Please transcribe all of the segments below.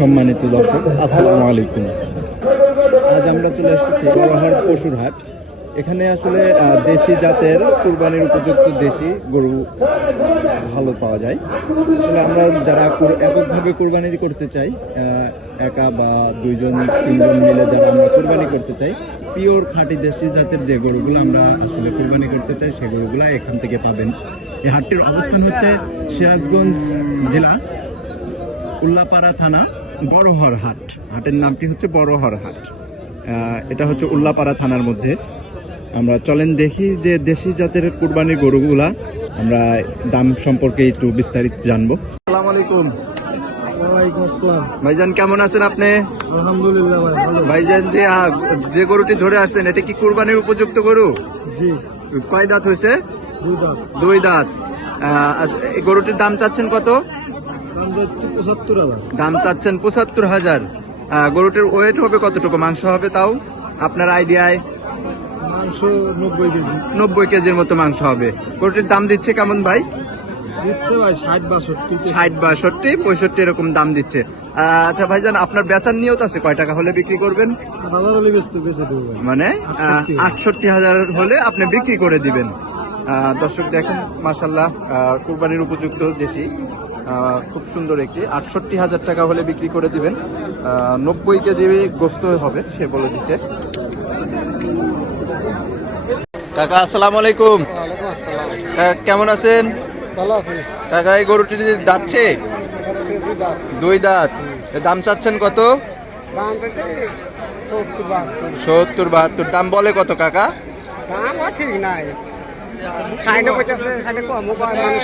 সম্মানিত দর্শক, আসসালামু আলাইকুম। আজ আমরা চলে এসেছি বড়হাট পশুর হাট। এখানে আসলে দেশি জাতের কুরবানির উপযুক্ত দেশি গরু ভালো পাওয়া যায়। আসলে আমরা যারা এককভাবে কুরবানি করতে চাই একা বা দুইজন, তিনজন মিলে যারা আমরা কুরবানি করতে চাই, পিওর খাঁটি দেশি জাতের যে গরুগুলো আমরা আসলে কুরবানি করতে চাই, সে গরুগুলো এখান থেকে পাবেন। এই হাটটির অবস্থান হচ্ছে সিরাজগঞ্জ জেলা, উল্লাপাড়া থানা। বড়হর হাট হাটের নামটি হচ্ছে? বড়হর হাট এটা হচ্ছে উল্লাপাড়া থানার মধ্যে। আমরা চলেন দেখি যে দেশি জাতের কুরবানির গরুগুলা আমরা দাম সম্পর্কে একটু বিস্তারিত জানব। আসসালামু আলাইকুম। ওয়ালাইকুম ভাইজান কেমন আছেন আপনি? আলহামদুলিল্লাহ ভাইজান যে যে গরুটি ধরে আসছেন এটা কি কুরবানির উপযুক্ত গরু? জি। কয় দাঁত হয়েছে? দুই দাঁত। দুই দাঁত। এই গরুটির দাম চাচ্ছেন কত? দাম চাচ্ছেন পঁচাত্তর হাজার। গরুটির ওয়েট হবে কতটুকু? মাংস হবে তাও? আপনার আইডিয়ায় মাংস নব্বই কেজি। নব্বই কেজির মতো মাংস হবে। গরুটির দাম দিচ্ছে কেমন ভাই? দিচ্ছে ভাই ষাট বাষট্টি। ষাট বাষট্টি পঁয়ষট্টি এরকম দাম দিচ্ছে। আচ্ছা ভাইজান আপনার বেচার নিয়ত আছে? কয় টাকা হলে বিক্রি করবেন? মানে আটষট্টি। হাজার হলে আপনি বিক্রি করে দিবেন। দর্শক দেখেন মাসাল্লাহ কুরবানির উপযুক্ত দেশি। খুব সুন্দর একটি। আটষট্টি হাজার টাকা হলে বিক্রি করে দিবেন। নব্বই কেজি গোস্ত হবে সে বলে দিচ্ছে কাকা আসসালামু আলাইকুম। কেমন আছেন? কাকা এই গরুটি যাচ্ছে? দুই দাঁত। দাম চাচ্ছেন কত? সত্তর বাহাত্তর। সত্তর বাহাত্তর। দাম বলে কত কাকা? দাম ঠিক নাই।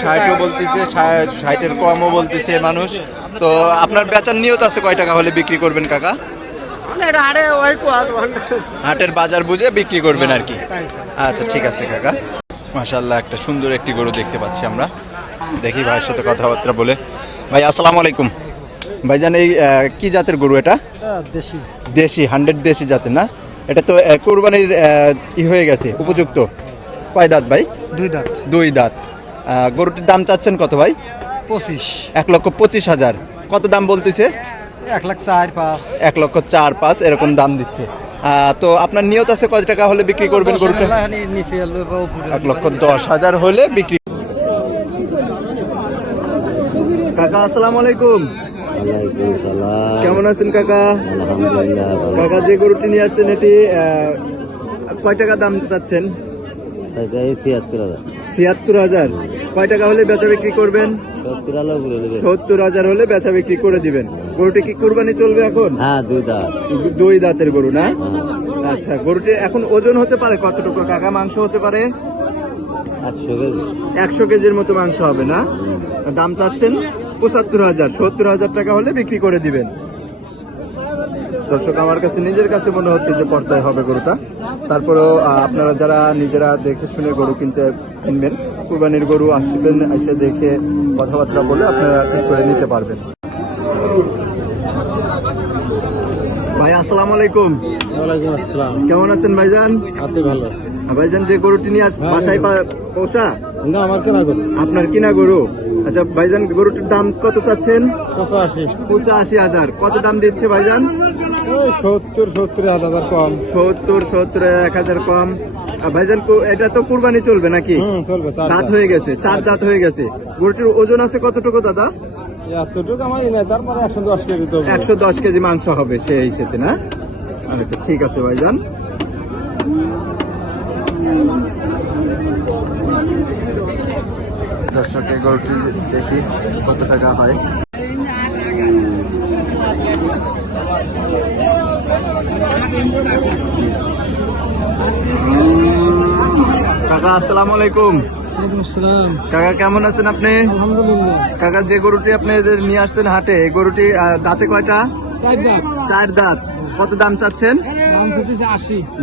ষাটও বলতেছে ষাটের কমও বলতেছে মানুষ। তো আপনার বেচার নিয়ত আছে কয় টাকা হলে বিক্রি করবেন কাকা? হাটের বাজার বুঝে বিক্রি করবেন আর কি। আচ্ছা ঠিক আছে কাকা। মাশাল্লাহ একটা সুন্দর একটি গরু দেখতে পাচ্ছি আমরা। দেখি ভাইয়ের সাথে কথাবার্তা বলে। ভাই আসসালামু আলাইকুম। ভাইজান এই কি জাতের গরু এটা? দেশি। দেশি হান্ড্রেড দেশি জাতের না? এটা তো কোরবানির ই হয়ে গেছে উপযুক্ত। কয় দাঁত ভাই? দুই দাঁত। দুই দাঁত। গরুটির দাম চাচ্ছেন কত ভাই? পঁচিশ। এক লক্ষ পঁচিশ হাজার। কত দাম বলতেছে? এক লাখ চার পাঁচ। এক লক্ষ চার পাঁচ এরকম দাম দিচ্ছে। তো আপনার নিয়ত আছে কত টাকা হলে বিক্রি করবেন গরুটা? এক লক্ষ দশ হাজার হলে বিক্রি কাকা আসসালামু আলাইকুম। কেমন আছেন কাকা? কাকা যে গরুটি নিয়ে আসছেন এটি আহ, কয় টাকা দাম চাচ্ছেন? ছিয়াত্তর হাজার। কয় টাকা হলে বেচা বিক্রি করবেন? সত্তর হাজার হলে বেচা বিক্রি করে দিবেন। গরুটি কি কুরবানি চলবে এখন? হ্যাঁ দুই দাঁত। দুই দাঁতের গরু না? আচ্ছা গরুটি এখন ওজন হতে পারে কতটুকু? কাকা মাংস হতে পারে? একশো কেজির মতো মাংস হবে না? দাম চাচ্ছেন পঁচাত্তর হাজার। সত্তর হাজার টাকা হলে বিক্রি করে দিবেন। দর্শক আমার কাছে নিজের কাছে মনে হচ্ছে যে পর্দায় হবে গরুটা। তারপরেও আপনারা যারা নিজেরা দেখে শুনে গরু কিনতে কিনবেন কুরবানির গরু আসবেন এসে দেখে কথাবার্তা বলে আপনারা ঠিক করে নিতে পারবেন। ভাই আসসালামু আলাইকুম। কেমন আছেন ভাইজান? আছি ভালো। ভাইজান যে গরুটি নিয়ে আস বাসায় পা- পোষা? না আমার কেনা করি আপনার কিনা গরু? আচ্ছা ভাইজান গরুটির দাম কত চাচ্ছেন? পঁচাশি হাজার। কত দাম দিচ্ছে ভাইজান? সত্তর সত্তর হাজার কম। সত্তর সত্তর এক হাজার কম। ভাইজান এটা তো কুরবানি চলবে নাকি? হুম চলবে চার দাঁত হয়ে গেছে চার দাঁত হয়ে গেছে। গরুটির ওজন আছে কতটুকু দাদা? একশো দশ কেজি মাংস হবে সেই হিসেবে না? আচ্ছা ঠিক আছে ভাইজান। দর্শক এই গরুটি দেখি কত টাকা হয়। কাকা আসসালামু আলাইকুম। কাকা কেমন আছেন আপনি? কাকা যে গরুটি আপনি নিয়ে আসছেন হাটে এই গরুটি দাঁতে কয়টা? চার দাঁত। কত দাম চাচ্ছেন?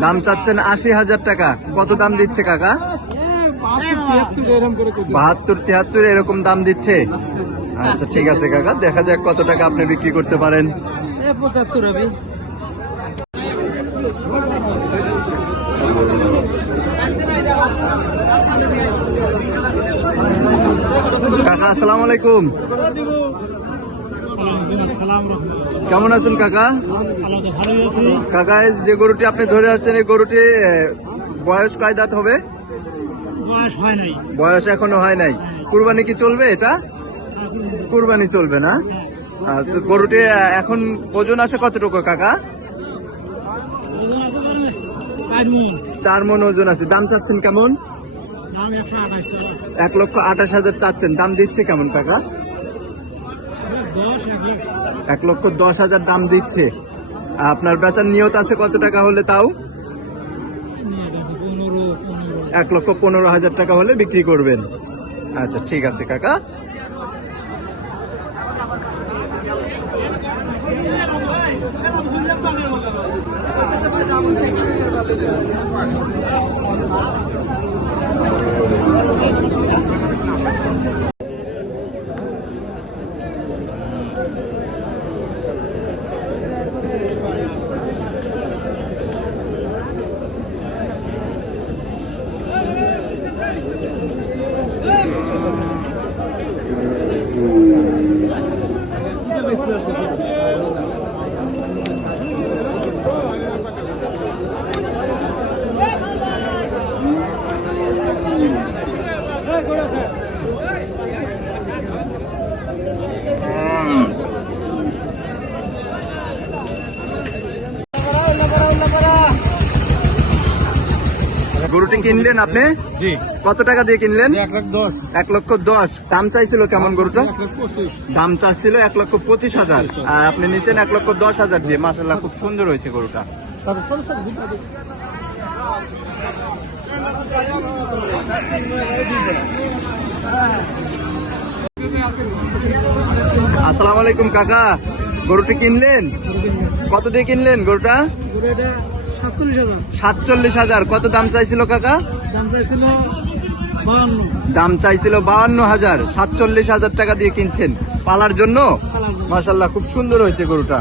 দাম চাচ্ছেন আশি হাজার টাকা। কত দাম দিচ্ছে কাকা? বাহাত্তর তিয়াত্তর এরকম দাম দিচ্ছে? আচ্ছা ঠিক আছে কাকা দেখা যাক কত টাকা আপনি বিক্রি করতে পারেন। পঁচাত্তর হবে। কাকা, আসসালামু আলাইকুম। কেমন আছেন কাকা? কাকা যে গরুটি আপনি ধরে আসছেন, এই গরুটি বয়স কয় দাঁত হবে? বয়স এখনও হয় নাই। কুরবানি কি চলবে এটা? কুরবানি চলবে না? গরুটি এখন ওজন আছে কতটুকু কাকা? চার মন ওজন আছে। দাম চাচ্ছেন কেমন? এক লক্ষ আঠাশ হাজার চাচ্ছেন। দাম দিচ্ছে কেমন টাকা? এক লক্ষ দশ হাজার দাম দিচ্ছে। আপনার বেচার নিয়ত আছে কত টাকা হলে তাও? এক লক্ষ পনেরো হাজার টাকা হলে বিক্রি করবেন। আচ্ছা ঠিক আছে কাকা। গরুটি কিনলেন আপনি? কত টাকা দিয়ে কিনলেন? এক লক্ষ দশ। দাম চাইছিল কেমন গরুটা? দাম চাচ্ছিল এক লক্ষ পঁচিশ হাজার। আর আপনি নিছেন এক লক্ষ দশ হাজার দিয়ে। মাসাল্লাহ খুব সুন্দর হয়েছে গরুটা। আসসালামু আলাইকুম কাকা। গরুটি কিনলেন? কত দিয়ে কিনলেন গরুটা সাতচল্লিশ হাজার। কত দাম চাইছিল কাকা? দাম চাইছিল দাম চাইছিল বাহান্ন হাজার। সাতচল্লিশ হাজার টাকা দিয়ে কিনছেন। পালার জন্য? মাসাল্লাহ খুব সুন্দর হয়েছে গরুটা।